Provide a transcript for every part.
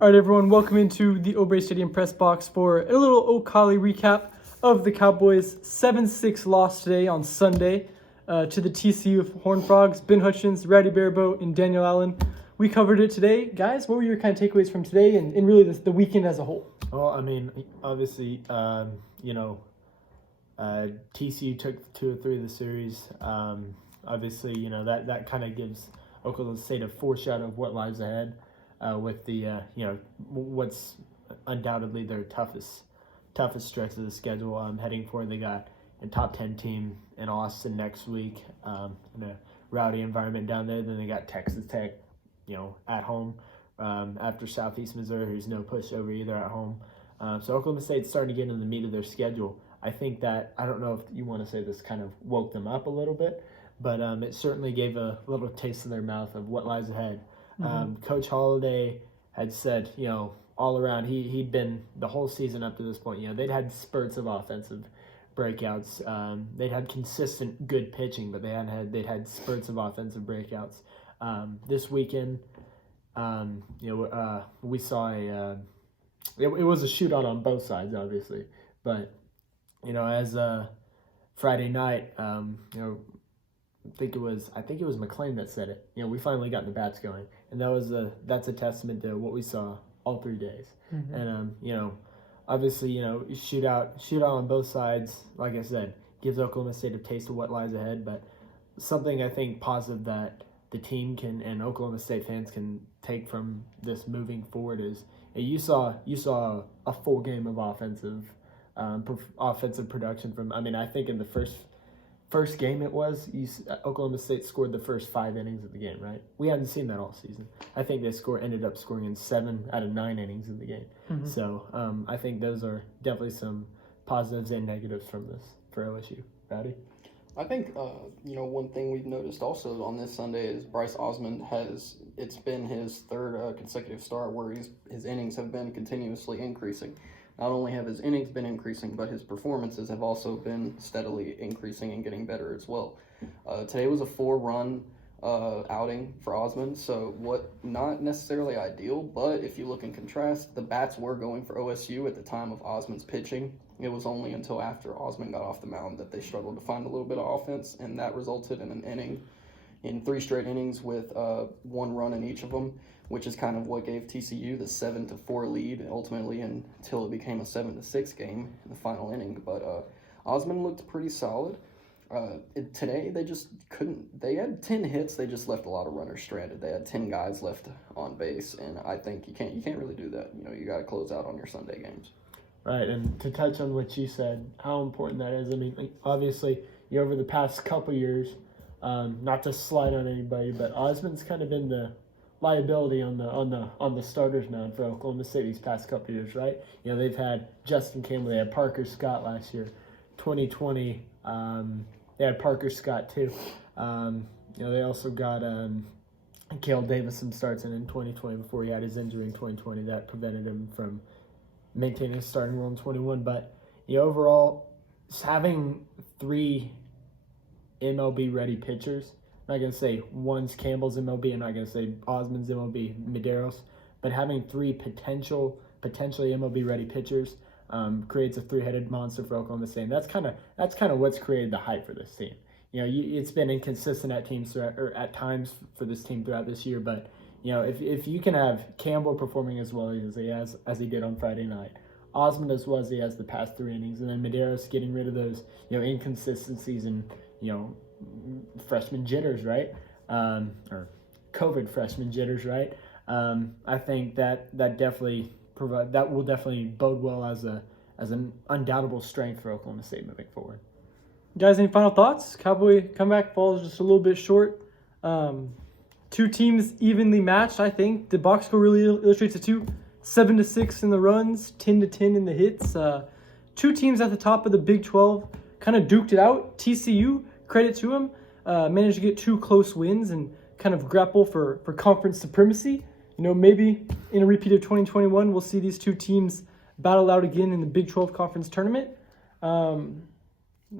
All right, everyone, welcome into the O'Brien Stadium press box for a little O'Colly recap of the Cowboys' 7-6 loss today on Sunday to the TCU Horned Frogs. Ben Hutchens, Rowdy, Baribeau, and Daniel Allen. We covered it today. Guys, what were your kind of takeaways from today and really the weekend as a whole? Well, I mean, obviously, TCU took 2 or 3 of the series. Obviously, that kind of gives Oklahoma State a foreshadow of what lies ahead with the, what's undoubtedly their toughest stretch of the schedule heading forward. They got a top 10 team in Austin next week in a rowdy environment down there. Then they got Texas Tech, at home after Southeast Missouri, who's no pushover either at home. So Oklahoma State's starting to get into the meat of their schedule. I think that, I don't know if you want to say this kind of woke them up a little bit, but it certainly gave a little taste in their mouth of what lies ahead. Coach Holliday had said, all around, he'd been the whole season up to this point, they'd had spurts of offensive breakouts. They'd had consistent good pitching, but they'd had spurts of offensive breakouts. This weekend, we saw it was a shootout on both sides, obviously, but as Friday night, I think it was McLean that said it. We finally got the bats going, and that's a testament to what we saw all 3 days. And obviously, shootout on both sides. Like I said, gives Oklahoma State a taste of what lies ahead. But something I think positive that the team can and Oklahoma State fans can take from this moving forward is you saw a full game of offensive production from. I think in the first game Oklahoma State scored the first 5 innings of the game, right? We hadn't seen that all season. I think they ended up scoring in 7 out of 9 innings of the game. So I think those are definitely some positives and negatives from this for OSU. Rowdy? I think, one thing we've noticed also on this Sunday is Bryce Osmond it's been his 3rd consecutive start where his innings have been continuously increasing. Not only have his innings been increasing, but his performances have also been steadily increasing and getting better as well. Today was a 4-run outing for Osmond, so not necessarily ideal, but if you look in contrast, the bats were going for OSU at the time of Osmond's pitching. It was only until after Osmond got off the mound that they struggled to find a little bit of offense, and that resulted in 3 straight innings with 1 run in each of them, which is kind of what gave TCU the 7-4 lead ultimately until it became a 7-6 game in the final inning. But Osmond looked pretty solid. Today they just couldn't. They had 10 hits. They just left a lot of runners stranded. They had 10 guys left on base, and I think you can't really do that. You got to close out on your Sunday games. Right, and to touch on what you said, how important that is. Obviously, over the past couple years, not to slide on anybody, but Osmond's kind of been the liability on the starters mound for Oklahoma State these past couple years, right? They've had Justin Campbell, they had Parker Scott last year, 2020. They had Parker Scott too. They also got Cale Davis some starts in 2020 before he had his injury in 2020 that prevented him from maintaining his starting role in 21. But overall, just having 3 MLB-ready pitchers. I'm not going to say one's Campbell's MLB. I'm not going to say Osmond's MLB, Medeiros. But having 3 potentially MLB-ready pitchers creates a 3-headed monster for Oklahoma State. And that's kind of what's created the hype for this team. It's been inconsistent at times for this team throughout this year. But if you can have Campbell performing as well as he did on Friday night, Osmond as well as he has the past 3 innings, and then Medeiros getting rid of those inconsistencies and freshman jitters, right? Or COVID freshman jitters, right? I think that will definitely bode well as an undoubtable strength for Oklahoma State moving forward. Guys, any final thoughts? Cowboy comeback falls just a little bit short. 2 teams evenly matched, I think. The box score really illustrates it too. 7-6 in the runs, 10-10 in the hits. 2 teams at the top of the Big 12 kind of duked it out. TCU, credit to him, managed to get 2 close wins and kind of grapple for conference supremacy. Maybe in a repeat of 2021, we'll see these 2 teams battle out again in the Big 12 conference tournament.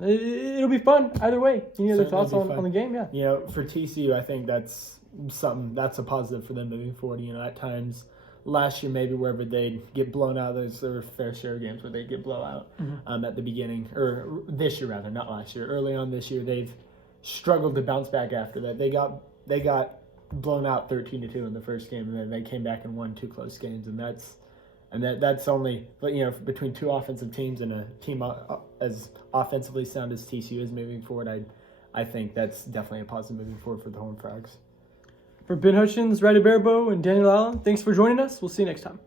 It'll be fun either way. Any other thoughts on the game? Yeah. For TCU, I think that's a positive for them moving forward. At times last year maybe wherever they'd get blown out. There were fair share of games where they'd get blown out at the beginning, or this year rather, not last year. Early on this year, they've struggled to bounce back after that. They got blown out 13-2 in the first game, and then they came back and won 2 close games, and that's only, between 2 offensive teams and a team as offensively sound as TCU is moving forward. I think that's definitely a positive moving forward for the Horned Frogs. For Ben Hutchens, Rowdy Baribeau, and Daniel Allen, thanks for joining us. We'll see you next time.